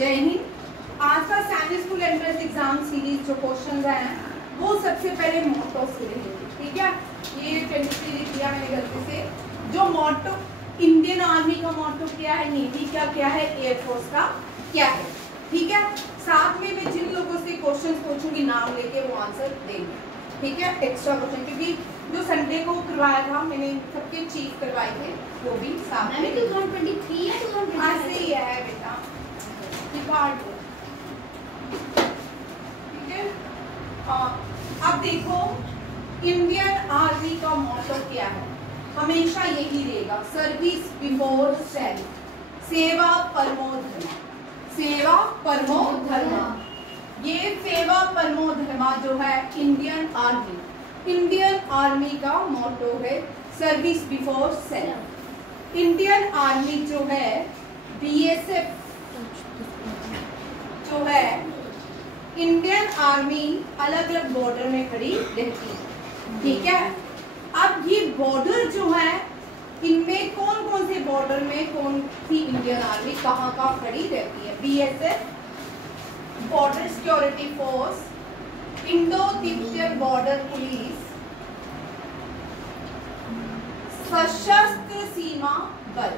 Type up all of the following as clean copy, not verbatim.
जय हिंद। आज का सैनिक स्कूल एंट्रेंस एग्जाम सीरीज जो क्वेश्चन हैं वो सबसे पहले मोटो से रहेंगे, ठीक है। ये 23 लिख दिया मैंने गलती से। जो मोटो इंडियन आर्मी का मोटो क्या है, नेवी का क्या है, एयरफोर्स का क्या है, ठीक है। साथ में मैं जिन लोगों से क्वेश्चन पूछूंगी नाम लेके वो आंसर देंगे, ठीक है। एक्स्ट्रा क्वेश्चन क्योंकि जो संडे को करवाया था मैंने सबके चीफ करवाए थे वो भी साथ में 2023 या 2025 ऐसे ही है बेटा, रिकॉर्ड हो, ठीक है। अब देखो इंडियन आर्मी का मोटो क्या है, हमेशा यही रहेगा, सर्विस बिफोर सेल्फ, सेवा परमो धर्म, सेवा परमो धर्म। ये सेवा परमो धर्म जो है इंडियन आर्मी का मोटो है, service before self. Indian army जो है बीएसएफ जो है, इंडियन आर्मी अलग अलग बॉर्डर में खड़ी रहती है, ठीक है। अब ये बॉर्डर जो है इनमें कौन कौन से बॉर्डर में कौन सी इंडियन आर्मी कहाँ कहाँ खड़ी रहती है। BSF border security force, Indo Tibetan border police, Sashastra Seema Bal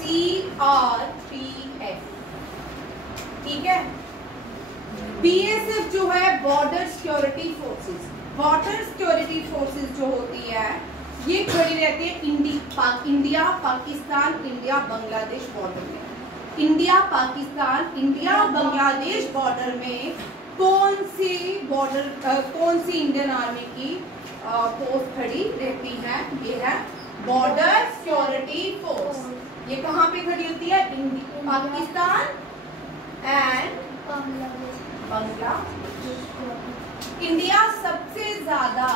CRPF, ठीक है। बीएसएफ जो है border security forces, border security forces जो होती है ये खड़ी रहती है India Pakistan India Bangladesh border में। India Pakistan India Bangladesh border में कौन सी इंडियन आर्मी की फोर्स खड़ी रहती है, ये है बॉर्डर सिक्योरिटी फोर्स। ये कहाँ पे खड़ी होती है, पाकिस्तान एंड बांग्लादेश। इंडिया सबसे ज्यादा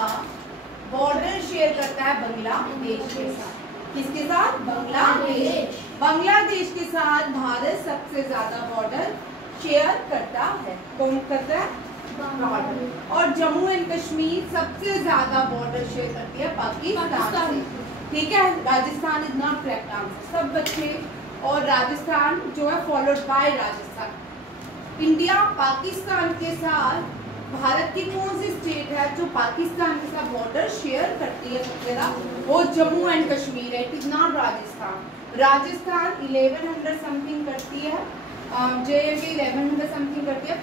बॉर्डर शेयर करता है बांग्लादेश के साथ। किसके साथ, बांग्लादेश। बांग्लादेश के साथ भारत सबसे ज्यादा बॉर्डर शेयर करता है। कौन करता है, भारत। और जम्मू एंड कश्मीर सबसे ज्यादा बॉर्डर शेयर करती है पाकिस्तान से, ठीक है। Rajasthan is not correct answer, सब बच्चे। और राजस्थान जो है followed by Rajasthan. India Pakistan के साथ भारत की कौन सी स्टेट है जो पाकिस्तान के साथ बॉर्डर शेयर करती है सबसे ज्यादा, वो जम्मू एंड कश्मीर है, it is not Rajasthan. Rajasthan 1100 something करती है, JNK 1100 समथिंग करती है,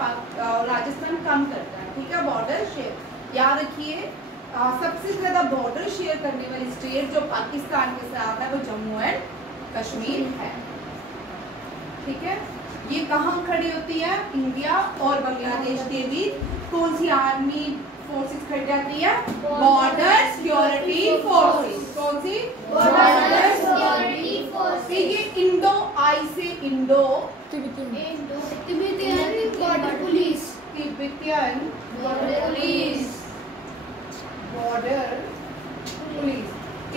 राजस्थान कम करता है, ठीक है। बॉर्डर शेयर याद रखिए, सबसे ज्यादा बॉर्डर शेयर करने वाली स्टेट जो पाकिस्तान के साथ है वो जम्मू एंड कश्मीर है, ठीक है। ये कहाँ खड़ी होती है, इंडिया और बांग्लादेश के बीच कौन सी आर्मी फोर्सेस खड़ी जाती है, बॉर्डर सिक्योरिटी फोर्सेस। कौन सी, बॉर्डर सिक्योरिटी फोर्सेस। ये इंडो आई से Indo Tibetan border police, Tibetan border police, border police,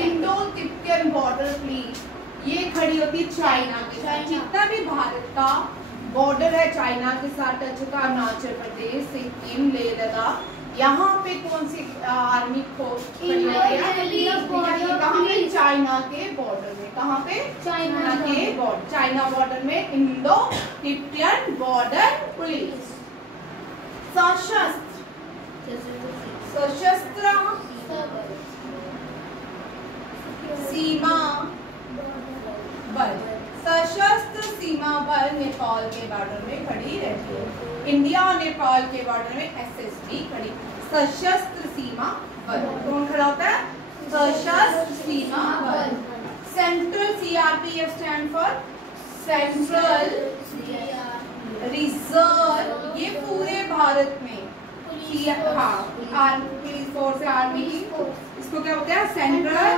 Indo Tibetan border police. ये खड़ी होती है चाइना के साथ। जितना भी भारत का बॉर्डर है चाइना के साथ टच होता है, अरुणाचल प्रदेश, सिक्किम, लेह लद्दाख, यहाँ पे कौन सी आर्मी फोर्स खड़ी होती है, कहाँ पे, चाइना के बॉर्डर में। कहाँ पे, चाइना के बॉर्डर, चाइना बॉर्डर में Indo Tibetan border police. Sashastra Seema बल, सशस्त्र सीमा बल नेपाल के बॉर्डर में खड़ी रहती है। इंडिया और नेपाल के बॉर्डर में SSB खड़ी। सशस्त्र सीमा बल कौन खड़ा होता है, सशस्त्र सीमा बल। Central CRPF stand for central reserve. ये पूरे भारत में आर्मी पुलिस फोर्स है, आर्मी की, इसको क्या बोलते हैं, सेंट्रल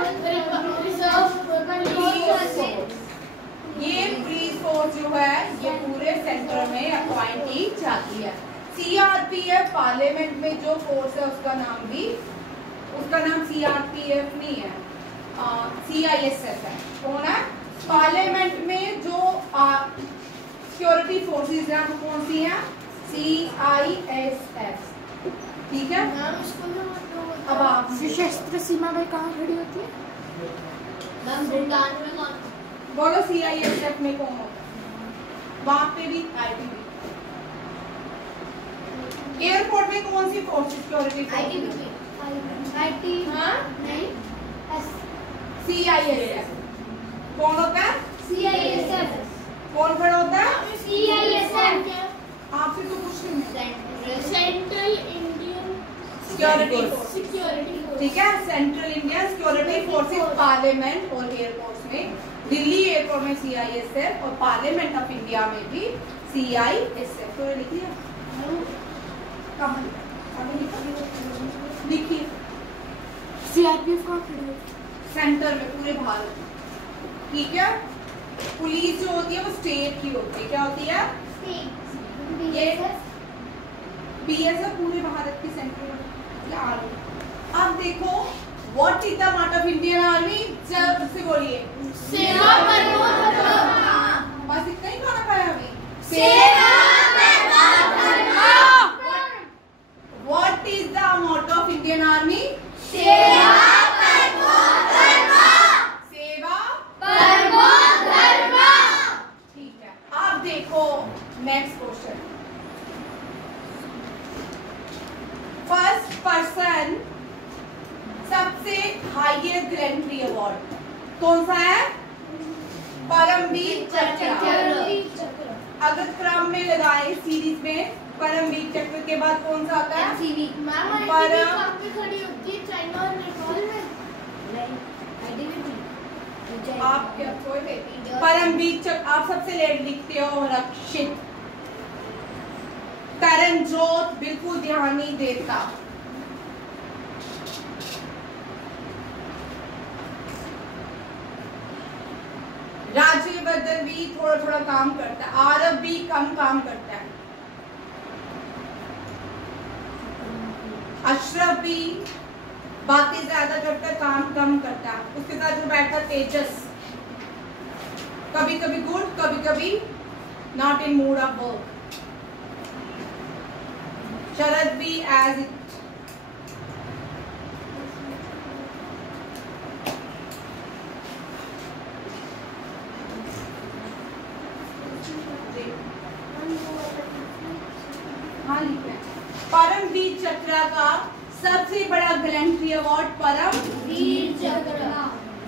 रिजर्व पुलिस। ये पुलिस फोर्स जो है ये पूरे सेंटर में अपॉइंट की जाती है। CRPF पार्लियामेंट में जो फोर्स है उसका नाम CRPF नहीं है, CISF है। कौन है, पार्लियामेंट में जो सिक्योरिटी फोर्सेस हैं वो कौन सी हैं, CISF, ठीक है। अब आप सशस्त्र सीमा बल कहाँ खड़ी होती है, बोलो CISF में कौन होता है, वहां पे भी आईटीबीपी। एयरपोर्ट में कौन सी फोर्स सिक्योरिटी? आईटीबीपी। आईटी हाँ नहीं एस सीआईएसएफ। कौन होता है? सीआईएसएफ। कौन खड़ा होता है? सीआईएसएफ। आपसे तो कुछ नहीं है। सेंट्रल इंडियन सिक्योरिटी सिक्योरिटी ठीक है, central Indian security forces parliament और एयरफोर्स में, दिल्ली एयरपोर्ट में सीआईएसएफ और पार्लियामेंट ऑफ इंडिया में भी सीआईएसएफ। तो लिख लिया? कहाँ लिखिए? सीआरपीएफ का खड़े सेंटर में पूरे भारत में, ठीक है। पुलिस जो होती है वो स्टेट की होती है, क्या होती है? बीएसएफ पूरे भारत की सेंट्रल आर्मी। अब देखो, what is the motto of Indian army? जब से बोलिए सेवा परमो धर्मः। बस इतना ही खाना खाया अभी? सेवा परमो धर्मः। What is the motto of Indian army? सेवा परमो धर्मः। सेवा परमो धर्मः। ठीक है। अब देखो नेक्स्ट क्वेश्चन। फर्स्ट पर्सन सबसे हाईएस्ट गैलेंट्री अवार्ड कौन सा है? परमवीर चक्र। अगर क्रम में लगाए सीरीज में, परमवीर चक्र के बाद कौन सा आता है? एनसीवी। मैम परम कहाँ पे खड़ी होती है? चाइना और नेपाल में? नहीं आईटीबीपी। आप क्या कोई देती? परमवीर चक्र आप सबसे लेट लिखते हो। रक्षित, तरनजोत, बिल्कुल ध्यान नहीं देता। राज्यवर्धन भी थोड़ा थोड़ा काम करता है, आरब भी कम काम करता है, अशरफ भी बातें ज्यादा करता है, काम कम करता है। उसके साथ जो बैठा तेजस, कभी कभी गुड, कभी कभी not in mood of work. शरद भी एज इट। हाँ लिखना है। परमवीर चक्र का सबसे बड़ा गैलेंट्री अवार्ड परमवीर चक्र।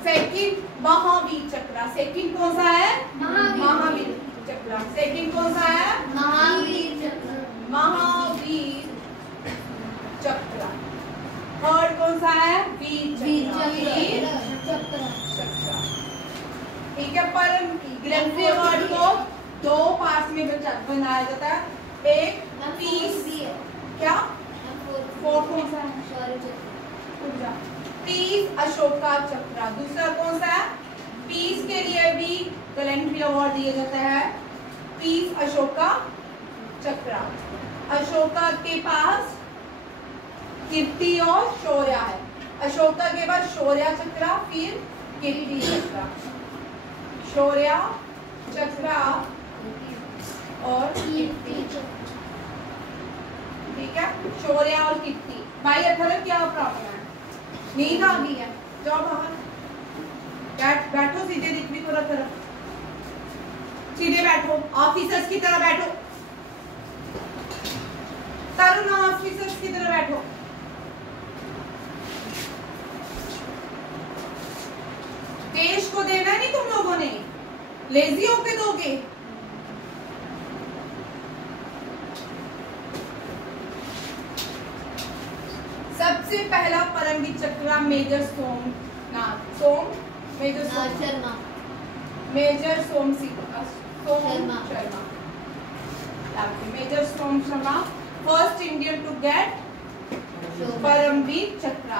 सेकंड महावीर चक्र। सेकंड कौन सा है? महावीर चक्र। सेकंड कौन सा है? महावीर चक्र। महावीर चक्र। थर्ड कौन सा है? वीर चक्र। ठीक है। परम गैलेंट्री अवार्ड को दो पार्ट में बनाया जाता है। एक पीस, क्या फोर्थ कौन सा है? पीस अशोका चक्र। दूसरा कौन सा है? पीस के लिए भी गैलेंट्री अवार्ड दिया जाता है, पीस अशोका चक्र। अशोका के पास कीर्ति और शौर्य है। अशोका के बाद शौर्य चक्र, फिर कीर्ति चक्र। शौर्य चक्र और कीर्ति, ठीक है। शौर्य और कीर्ति। भाई अथर्व क्या प्रॉब्लम है? नींद आ गई है? जाओ बाहर बैठो, सीधे दिख भी थोड़ा तरफ, सीधे बैठो, ऑफिसर्स की तरह बैठो। तरुण ऑफिसर्स की तरह बैठो। देश को देना नहीं तुम लोगों ने, लेजी होके दोगे। सबसे पहला Paramvir Chakra major Somnath major Sharma major Som Sharma first Indian to get Paramvir Chakra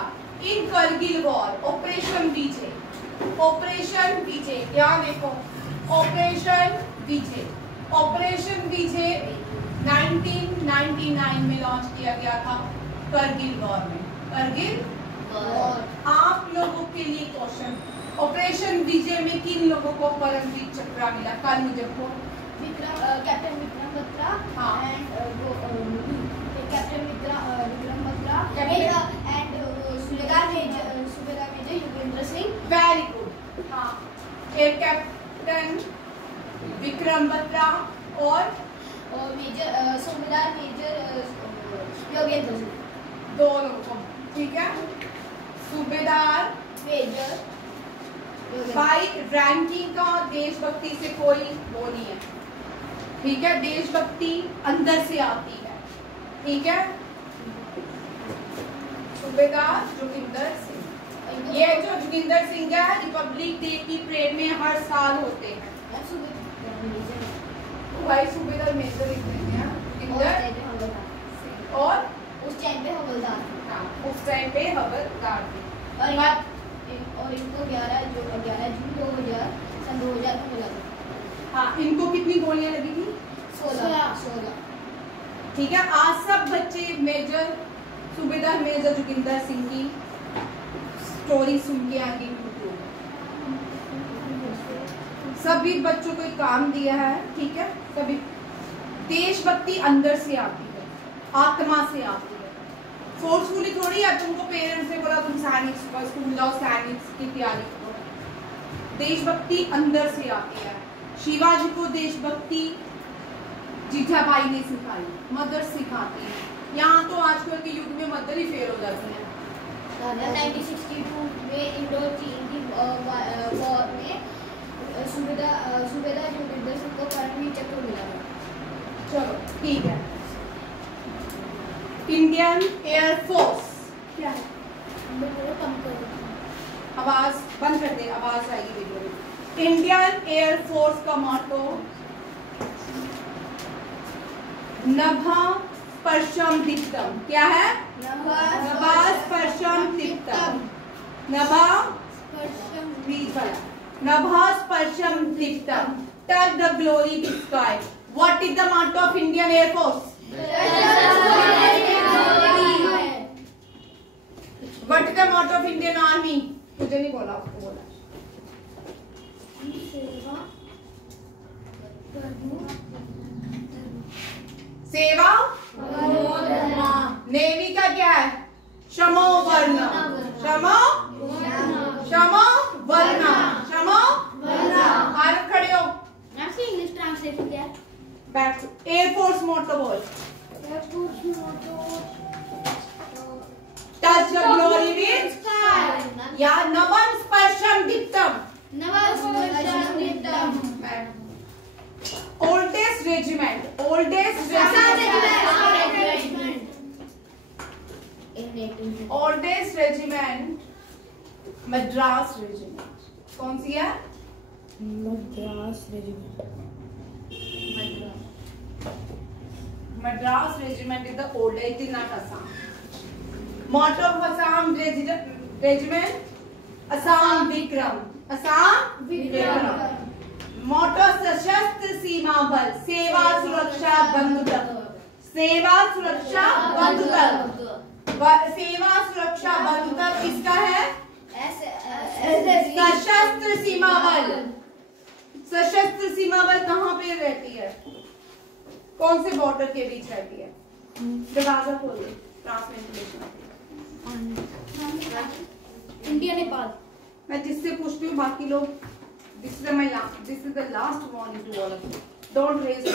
in Kargil war. Operation Vijay, operation Vijay, ध्यान देखो, ऑपरेशन विजय 1999 में लॉन्च किया गया था करगिल वॉर में। करगिल वॉर। आप लोगों के लिए क्वेश्चन, ऑपरेशन विजय में किन लोगों को परमवीर चक्र मिला? कल मुझे को captain Vikram Batra and captain Vikram Batra and Subedar major Yugendra Singh. Very good. हाँ, एयर कैप्टन विक्रम बत्रा और मेजर सूबेदार मेजर योगेंद्र सिंह। दोनों, ठीक है। सूबेदार मेजर बाई रैंकिंग का देशभक्ति से कोई वो नहीं है, ठीक है। देशभक्ति अंदर से आती है, ठीक है। सूबेदार जोगिंदर सिंह, ये जो जोगिंदर सिंह है रिपब्लिक डे की परेड में हर साल होते हैं। भाई सूबेदार मेजर और उस टाइम पे हवलदार, उस टाइम पे हवलदार थे। और इनको 11 जून 2000 सन 2000 को मिला था। हाँ, इनको कितनी गोलियां लगी थी? 16। ठीक है। आज सब बच्चे मेजर सूबेदार मेजर जोगिंदर सिंह की स्टोरी सुन के आगे सभी बच्चों को एक काम दिया है, ठीक है। सभी देशभक्ति अंदर से आती है, आत्मा से आती है, फोर्सफुली थोड़ी है। तुमको पेरेंट्स ने बोला तुम सैनिक स्कूल जाओ, सैनिक की तैयारी करो। देशभक्ति अंदर से आती है। शिवाजी को देशभक्ति जीजाबाई ने सिखाई, मदर सिखाती है। यहाँ तो आजकल के युग में मदर ही फेल हो जाती है। 1962 में इंडो चीन की वॉर में सूबेदार जोगिंदर सिंह को परमवीर चक्र मिला है। चलो ठीक है। इंडियन एयरफोर्स क्या है? आवाज बंद कर दे, आवाज आएगी वीडियो में। इंडियन एयरफोर्स का मोटो नभा स्पर्शम दीप्तम क्या है? नभा स्पर्शम Deeptam. नभा स्पर्शम Deeptam. Touch the glory of sky. What is the motto of Indian Air Force? What is the motto of Indian Army? मुझे नहीं बोला, उसको बोला। सेवा नेवी का क्या है? क्षमो वर्ण। क्षमो वर्ण। क्षमो आरत खड़े हो। इंग्लिश ट्रांसलेशन क्या है? बैक एयरफोर्स मोटो बोल। Touch the glory with sky या नभं स्पर्शम दीप्तम। Oldest regiment. Oldest regiment Madras regiment. कौन सी है? Madras regiment is the oldest. It is not Assam. Motto of Assam regiment Assam Vikram. Assam Vikram. Motto सशस्त्र सीमा बल सेवा सुरक्षा बंधुत्व। सेवा सुरक्षा बंधुत्व। सेवा सुरक्षा बंधुत्व किसका है? सशस्त्र सीमा बल। सशस्त्र सीमा बल कहाँ पे रहती है? कौन से बॉर्डर के बीच रहती है? दरवाजा खोलिए। Translation India Nepal. मैं जिससे पूछती हूँ बाकी लोग, this is the last warning to all of you, don't raise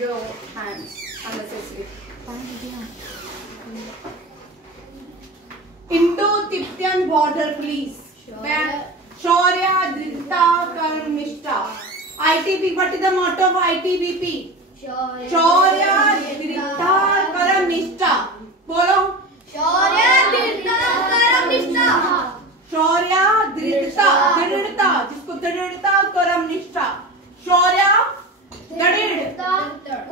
your hands unnecessary. Indo Tibetan border police शौर्य दृढ़ता कर्म निष्ठा। ITB, what is the motto of ITBP? शौर्य दृढ़ता कर्म निष्ठा। बोलो शौर्य दृढ़ता कर्म निष्ठा। शौर्य दृढ़ता जिसको दृढ़ता कर्म निष्ठा। शौर्य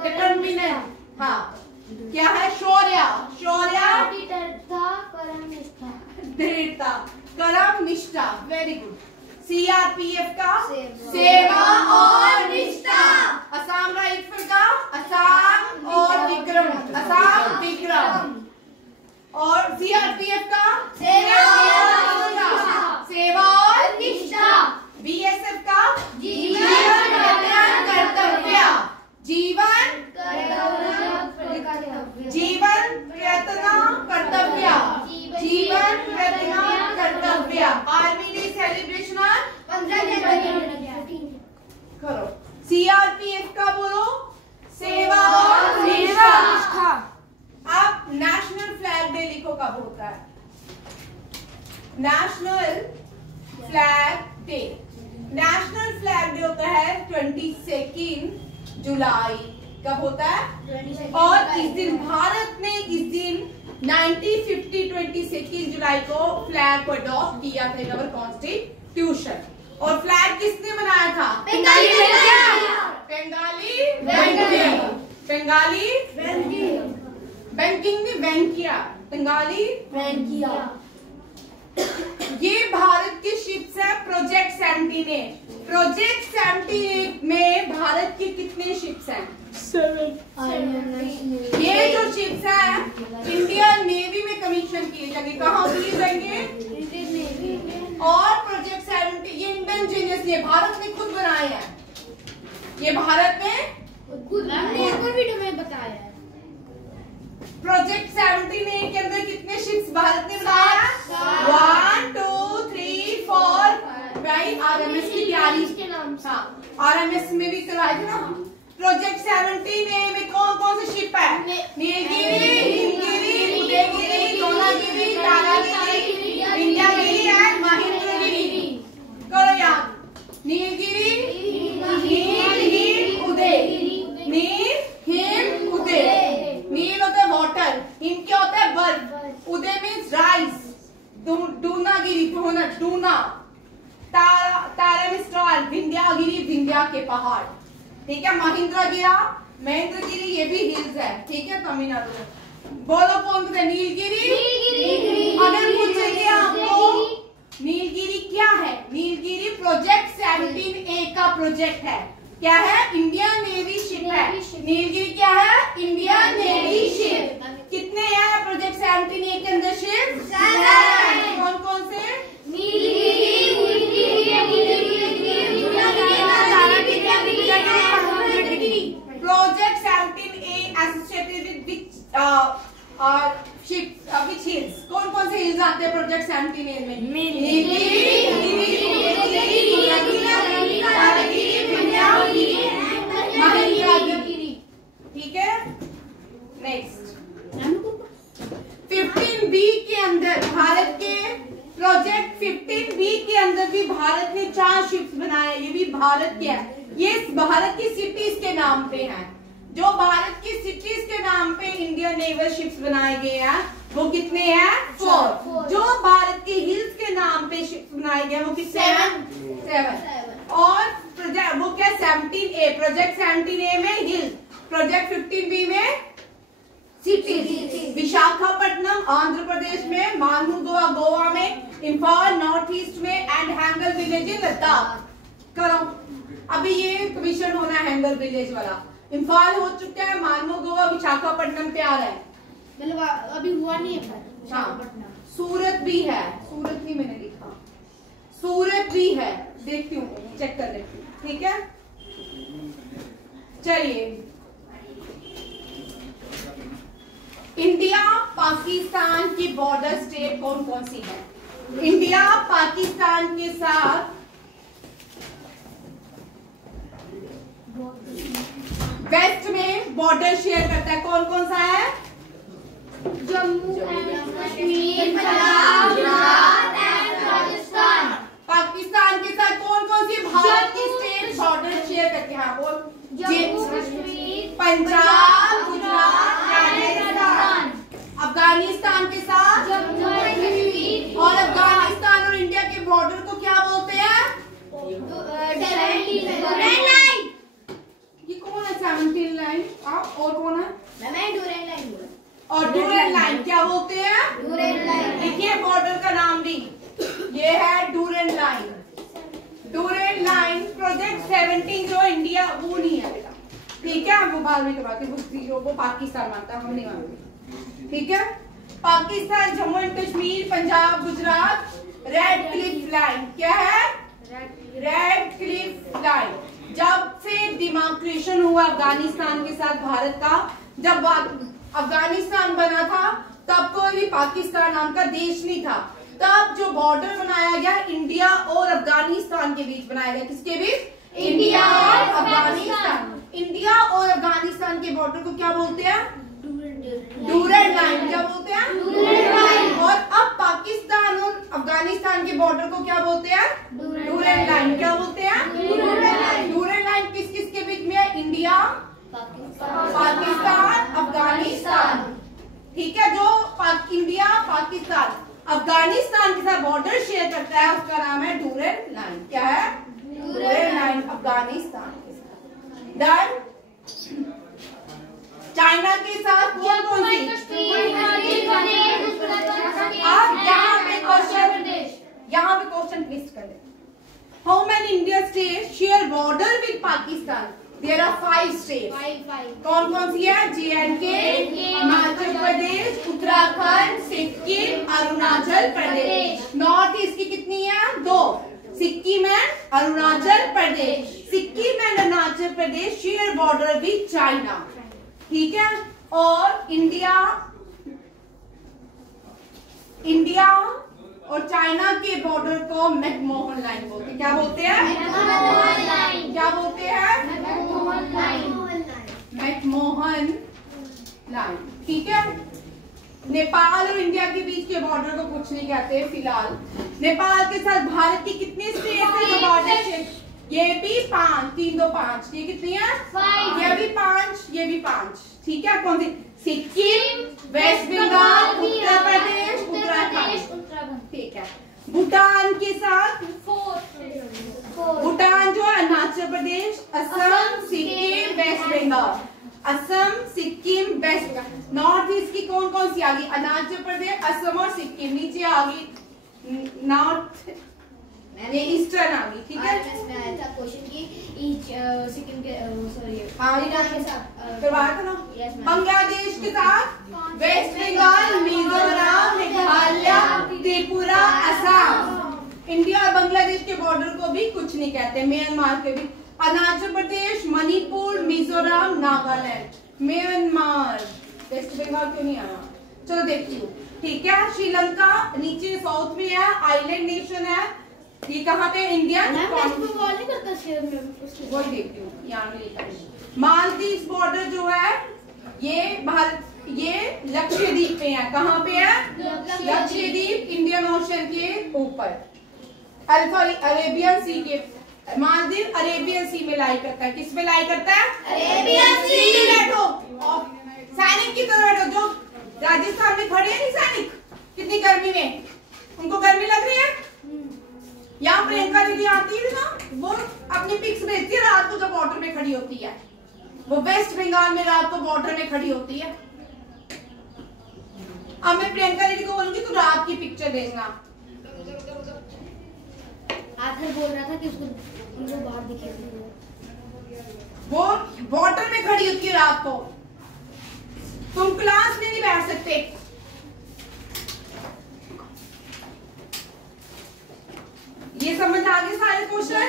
डिटर्मिनेंट। हाँ क्या है? शौर्य दृढ़ता कर्म निष्ठा। दृढ़ता कर्म निष्ठा। Very good. CRPF का सेवा और निष्ठा। असम राइफल का का बोलो, सेवा और निष्ठा। अब नेशनल फ्लैग डे लिखो, कब होता है national flag day? National flag day होता है 22 जुलाई। कब होता है? और इस दिन भारत ने इस दिन 1950 22 जुलाई को फ्लैग को अडॉप्ट किया था इन अवर कॉन्स्टिट्यूशन। और फ्लैग किसने बनाया था? बंगाली बैंकिंग ने वेंकिया, बंगाली वेंकिया। ये भारत के शिप्स है प्रोजेक्ट 78। प्रोजेक्ट 78 में भारत के कितने शिप्स हैं? 7। ये जो शिप्स हैं इंडियन नेवी में कमीशन किए जाएंगे। कहाँ किए जाएंगे? और प्रोजेक्ट 70 ये इंडियन ये भारत ने खुद बनाए हैं। ये भारत ने वीडियो में बताया है। प्रोजेक्ट 70 के अंदर कितने शिप्स भारत ने बनाया? 1 2 3 4 5। आरएमएस की तैयारी के नाम से। आरएमएस में भी कराए थे ना। प्रोजेक्ट 70 में कौन कौन से शिप है? नीलगिरी, हिमगिरी, उदयगिरी, द्रोणागिरी, तारागिरी, विंध्यागिरी एंड महेंद्रगिरी। करो याद। नीलगिरी, नील, हिम, उदय। नील, हिम, उदय। नील होता है वाटर, हिम क्या होता है? बर्फ। उदय मीन्स राइस। दूनागिरी डूना। तारा में स्टार। विंध्यागिरी विंध्या के पहाड़। ठीक है। महेंद्रगिरी ये भी हिल्स है। ठीक है, तमिलनाडु में। बोलो कौन सा? नीलगिरी। अगर पूछेंगे आपको नीलगिरी क्या है? नीलगिरी प्रोजेक्ट 17A का प्रोजेक्ट है। क्या है? इंडियन नेवी शिप है। नीलगिरी क्या है? Indian navy ship. कितने हैं प्रोजेक्ट 17A के अंदर शिप? 7। कौन कौन से? Project 17A associated with ships which hills? कौन कौन से हिल्स आते हैं प्रोजेक्ट 17A में? ठीक है। नेक्स्ट 15B के अंदर भारत के प्रोजेक्ट 15B के अंदर भी भारत ने 4 शिप्स बनाए। ये भी भारत के है। ये भारत की सिटीज के नाम पे हैं। जो भारत की सिटीज के नाम पे इंडियन नेवल शिप्स बनाए गए हैं वो कितने हैं? 4। जो भारत के हिल्स के नाम पे शिप्स बनाए गए हैं वो कितने हैं? 7। और प्रोजेक्ट वो क्या? 17A। प्रोजेक्ट 17A में हिल्स, प्रोजेक्ट 15B में सिटीज। विशाखापट्टनम आंध्र प्रदेश में, मानमुगुआ गोवा में, इंफाल नॉर्थ ईस्ट में एंड हैंगल विलेज इन लद्दाख। करो। अभी ये कमीशन होना है हैंगल विलेज वाला। इंफाल हो चुका है, मानमुगुआ विशाखापट्टनम पे आ रहा है। मतलब अभी हुआ नहीं है। हाँ, सूरत भी है। सूरत नहीं मैंने लिखा, सूरत भी है। देखती हूँ, चेक कर लेती हूँ। ठीक है, चलिए। इंडिया पाकिस्तान की बॉर्डर स्टेट कौन कौन सी है? इंडिया पाकिस्तान के साथ वेस्ट में बॉर्डर शेयर करता है। कौन कौन सा है? Jammu and Kashmir, Punjab, Gujarat and Rajasthan. पाकिस्तान के साथ कौन कौन सी भारत की स्टेट बॉर्डर शेयर करते हैं? बोल। जम्मू कश्मीर, पंजाब, गुजरात, राजस्थान। अफगानिस्तान के साथ जम्मू एंड कश्मीर। और अफगानिस्तान और इंडिया के बॉर्डर को क्या बोलते हैं? ये कौन है? 17 लाइन। और कौन है? मैं डूरेन लाइन बोला। और डूरेन लाइन क्या बोलते हैं? डूरेन लाइन। देखिए बॉर्डर का नाम भी ये है डूरेन लाइन। डूरेन लाइन प्रोजेक्ट 17 जो इंडिया वो नहीं है बेटा। ठीक है, वो बाद में करवाते वो पाकिस्तान मानता है, हम नहीं मानते। ठीक है, Pakistan, Jammu and Kashmir, Punjab, Gujarat. Red Cliff line क्या है? Red Cliff line. जब से डिमार्केशन हुआ अफगानिस्तान के साथ भारत का, जब अफगानिस्तान बना था तब कोई भी पाकिस्तान नाम का देश नहीं था। तब जो बॉर्डर बनाया गया इंडिया और अफगानिस्तान के बीच बनाया गया। किसके बीच? इंडिया और अफगानिस्तान। इन के बॉर्डर को क्या बोलते हैं? Durand line. क्या बोलते हैं? Durand line. और अब पाकिस्तान और अफगानिस्तान के बॉर्डर को क्या बोलते हैं? Durand line. क्या बोलते हैं? Durand line. डूरेंट लाइन किस किस के बीच में है? इंडिया, पाकिस्तान, अफगानिस्तान। ठीक है, जो इंडिया, पाकिस्तान, अफगानिस्तान के साथ बॉर्डर शेयर करता है उसका नाम है डूरेंट लाइन। क्या है? डूरेंट लाइन अफगानिस्तान के साथ। डन। चाइना के साथ कौन कौन सी? आप यहाँ पे क्वेश्चन ट्विस्ट कर दे। How many Indian state share border with Pakistan? There are 5 states. कौन कौन सी है? JNK, Himachal Pradesh, Uttarakhand, Sikkim, Arunachal Pradesh. North east की कितनी है? 2, Sikkim and Arunachal Pradesh. Sikkim and Arunachal Pradesh share border with China. ठीक है, और इंडिया और चाइना के बॉर्डर को मैकमोहन लाइन बोलते हैं। क्या बोलते हैं? क्या बोलते हैं? McMahon line. ठीक है, नेपाल और इंडिया के बीच के बॉर्डर को कुछ नहीं कहते फिलहाल। नेपाल के साथ भारत की कितनी स्टेट है जो बॉर्डर शेयर? ये भी 5, 3, 2, 5। ये कितनी है? 5। ये भी 5, ये भी 5। ठीक है, कौन सी? सिक्किम, वेस्ट बंगाल, उत्तर प्रदेश, उत्तराखंड। ठीक है, भूटान के साथ 4। भूटान जो है अरुणाचल प्रदेश, असम, सिक्किम, वेस्ट बंगाल। असम, सिक्किम, वेस्ट बंगाल। नॉर्थ ईस्ट की कौन कौन सी आ गई? अरुणाचल प्रदेश, असम और सिक्किम। नीचे आ गई नॉर्थ, ये ईस्टर्न आ गई। ठीक है, इसमें आया था क्वेश्चन की सिक्किम के सॉरी के साथ करवाया था ना। बांग्लादेश के साथ वेस्ट बंगाल, मिजोरम, मेघालय, त्रिपुरा, असम। इंडिया और बांग्लादेश के बॉर्डर को भी कुछ नहीं कहते। म्यांमार के भी अरुणाचल प्रदेश, मणिपुर, मिजोरम, नागालैंड। म्यांमार, वेस्ट बंगाल क्यों नहीं आया? चलो देखती हूँ। ठीक है, श्रीलंका नीचे साउथ में है, आइलैंड नेशन है। ये कहाँ पे? इंडिया। वही देखती हूँ, यहाँ मालदीव बॉर्डर जो है ये भारत, ये लक्षद्वीप पे है। कहाँ पे है? लक्षद्वीप, इंडियन ओशन के ऊपर, अरे सॉरी अरेबियन सी के। मालदीव अरेबियन सी में लाई करता है। किस में लाई करता है? अरेबियन सी। बैठो और सैनिक की तरह बैठो। जो राजस्थान में खड़े हैं नहीं सैनिक, कितनी गर्मी में, उनको गर्मी लग रही है। यहाँ प्रियंका दीदी आती है ना, वो अपनी पिक्स भेजती है रात को जब बॉर्डर में खड़ी होती है। वो वेस्ट बंगाल में रात को बॉर्डर में खड़ी होती है। अब मैं प्रियंका दीदी को बोलूंगी तू रात की पिक्चर भेजना। आखिर बोल रहा था कि उसको उनको बाहर दिखे। वो बॉर्डर में खड़ी होती है रात को। तुम क्लास में नहीं बैठ सकते। ये समझ आ गए सारे क्वेश्चन?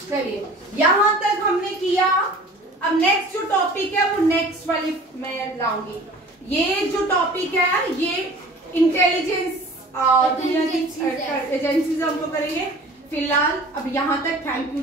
चलिए, यहां तक हमने किया। अब नेक्स्ट जो टॉपिक है वो नेक्स्ट वाली मैं लाऊंगी। ये जो टॉपिक है ये इंटेलिजेंस एजेंसीज हमको करेंगे। फिलहाल अब यहाँ तक थैंक यू।